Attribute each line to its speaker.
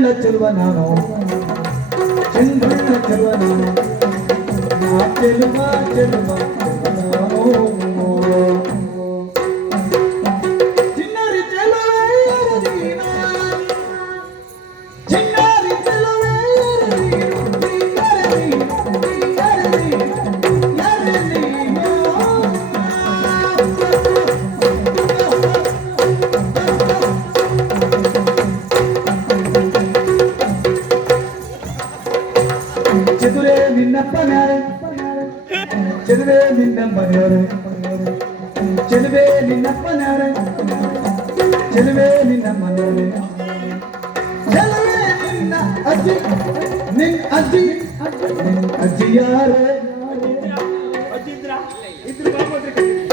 Speaker 1: ಚೆಂದುಳ್ಳ ಚೆಲುವ ನಾನು ಚೆಂದುಳ್ಳ ಚೆಲುವ ನಾನು ಚೆಲುವ ಚೆಲುವ ನಾನು ನಪ್ಪನಾರೆ ಚೆಲುವೆ ನಿನ್ನ ಮನೆಯವರೆ ಚೆಲುವೆ ನಿನ್ನಪ್ಪನಾರೆ ಚೆಲುವೆ ನಿನ್ನ ಮನೆಯವರೆ ಚೆಲುವೆ ನಿನ್ನ ಅಜ್ಜಿ ನಿನ್ ಅಜ್ಜಿ ನಿನ್ ಅಜ್ಜಿ ಯಾರೇ ಇದ್ರ ಇದ್ರ ಬಾಬು